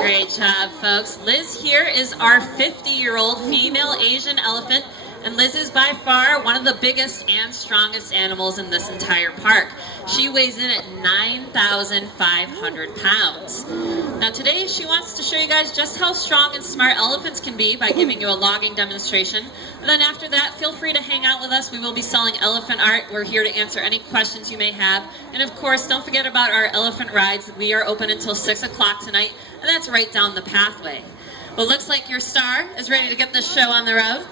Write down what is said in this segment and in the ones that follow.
Great job, folks. Liz here is our 50-year-old female Asian elephant, and Liz is by far one of the biggest and strongest animals in this entire park. She weighs in at 9,500 pounds. Now today she wants to show you guys just how strong and smart elephants can be by giving you a logging demonstration. And then after that, feel free to hang out with us. We will be selling elephant art. We're here to answer any questions you may have. And of course, don't forget about our elephant rides. We are open until 6 o'clock tonight, and that's right down the pathway. Well, looks like your star is ready to get this show on the road.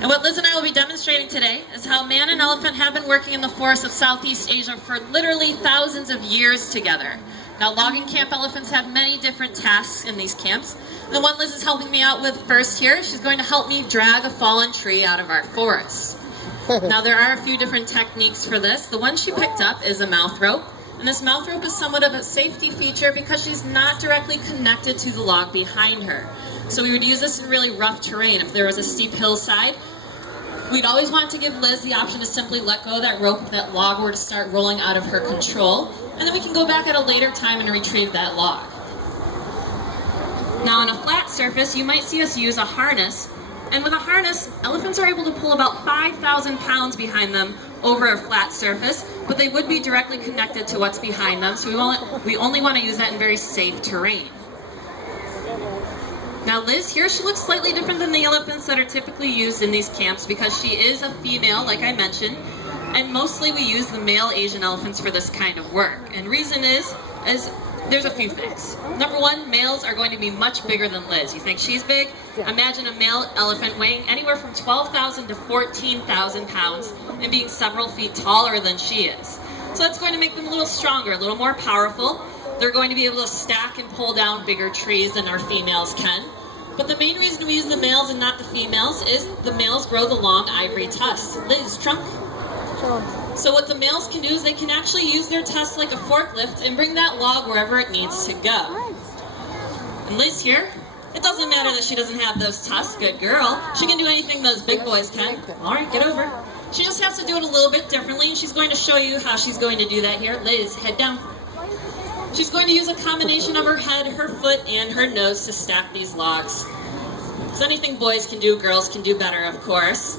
And what Liz and I will be demonstrating today is how man and elephant have been working in the forests of Southeast Asia for literally thousands of years together. Now, logging camp elephants have many different tasks in these camps. The one Liz is helping me out with first here, she's going to help me drag a fallen tree out of our forest. Now, there are a few different techniques for this. The one she picked up is a mouth rope. And this mouth rope is somewhat of a safety feature because she's not directly connected to the log behind her. So we would use this in really rough terrain. If there was a steep hillside, we'd always want to give Liz the option to simply let go of that rope if that log were to start rolling out of her control. And then we can go back at a later time and retrieve that log. Now on a flat surface, you might see us use a harness. And with a harness, elephants are able to pull about 5,000 pounds behind them over a flat surface, but they would be directly connected to what's behind them, so we only want to use that in very safe terrain. Now Liz here, she looks slightly different than the elephants that are typically used in these camps because she is a female, like I mentioned, and mostly we use the male Asian elephants for this kind of work. And reason is there's a few things. Number one, males are going to be much bigger than Liz. You think she's big? Imagine a male elephant weighing anywhere from 12,000 to 14,000 pounds and being several feet taller than she is. So that's going to make them a little stronger, a little more powerful. They're going to be able to stack and pull down bigger trees than our females can. But the main reason we use the males and not the females is the males grow the long ivory tusks. Liz, trunk. So what the males can do is they can actually use their tusks like a forklift and bring that log wherever it needs to go. And Liz here, it doesn't matter that she doesn't have those tusks, good girl. She can do anything those big boys can. All right, get over. She just has to do it a little bit differently, and she's going to show you how she's going to do that here. Liz, head down. She's going to use a combination of her head, her foot, and her nose to stack these logs. Because anything boys can do, girls can do better, of course.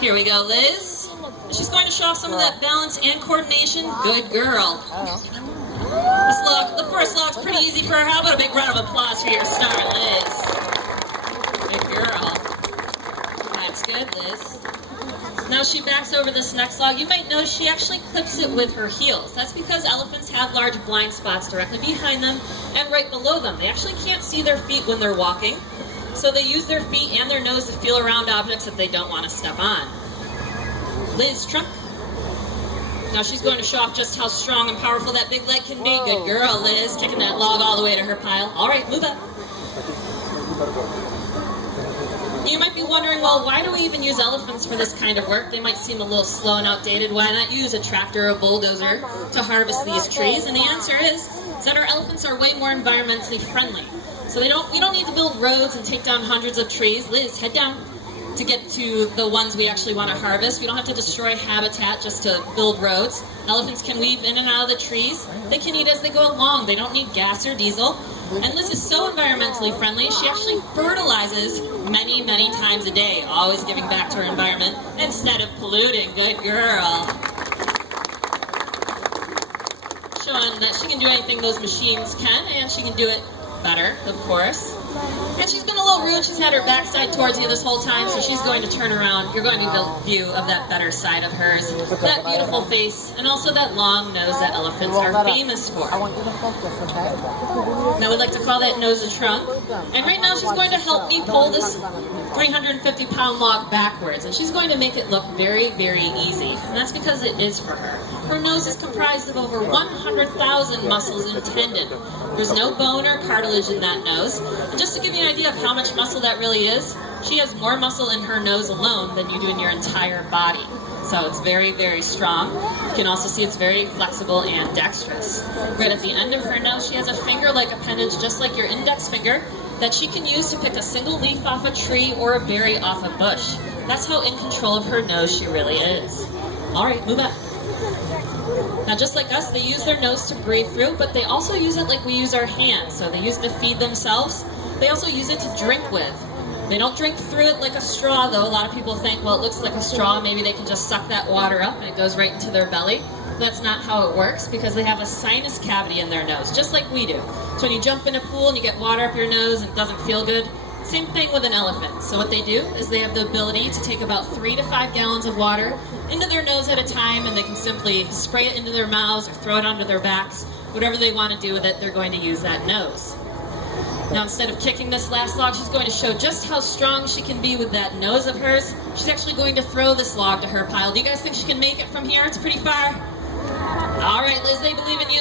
Here we go, Liz. She's going to show off some of that balance and coordination. Good girl. This log, the first log's pretty easy for her. How about a big round of applause for your star, Liz? Good girl. That's good, Liz. Now she backs over this next log. You might notice she actually clips it with her heels. That's because elephants have large blind spots directly behind them and right below them. They actually can't see their feet when they're walking. So they use their feet and their nose to feel around objects that they don't want to step on. Liz, trunk. Now she's going to show off just how strong and powerful that big leg can be. Good girl, Liz, kicking that log all the way to her pile. All right, move up. You might be wondering, well, why do we even use elephants for this kind of work? They might seem a little slow and outdated. Why not use a tractor or a bulldozer to harvest these trees? And the answer is that our elephants are way more environmentally friendly. So we don't need to build roads and take down hundreds of trees. Liz, head down to get to the ones we actually want to harvest. We don't have to destroy habitat just to build roads. Elephants can weave in and out of the trees. They can eat as they go along. They don't need gas or diesel. And Liz is so environmentally friendly, she actually fertilizes many, many times a day, always giving back to her environment instead of polluting. Good girl. Showing that she can do anything those machines can, and she can do it better, of course. And she's been a little rude. She's had her backside towards you this whole time, so she's going to turn around. You're going to get a view of that better side of hers, that beautiful face, and also that long nose that elephants are famous for. Now we'd like to call that nose a trunk. And right now she's going to help me pull this 350-pound log backwards, and she's going to make it look very, very easy. And that's because it is for her. Her nose is comprised of over 100,000 muscles and tendon. There's no bone or cartilage in that nose. And just to give you an idea of how much muscle that really is, she has more muscle in her nose alone than you do in your entire body. So it's very, very strong. You can also see it's very flexible and dexterous. Right at the end of her nose, she has a finger-like appendage, just like your index finger, that she can use to pick a single leaf off a tree or a berry off a bush. That's how in control of her nose she really is. All right, move up. Now, just like us, they use their nose to breathe through, but they also use it like we use our hands. So they use it to feed themselves. They also use it to drink with. They don't drink through it like a straw, though. A lot of people think, well, it looks like a straw. Maybe they can just suck that water up and it goes right into their belly. That's not how it works, because they have a sinus cavity in their nose, just like we do. So when you jump in a pool and you get water up your nose and it doesn't feel good, same thing with an elephant. So what they do is they have the ability to take about 3 to 5 gallons of water into their nose at a time, and they can simply spray it into their mouths or throw it onto their backs. Whatever they want to do with it, they're going to use that nose. Now, instead of kicking this last log, she's going to show just how strong she can be with that nose of hers. She's actually going to throw this log to her pile. Do you guys think she can make it from here? It's pretty far. All right, Liz, they believe in you.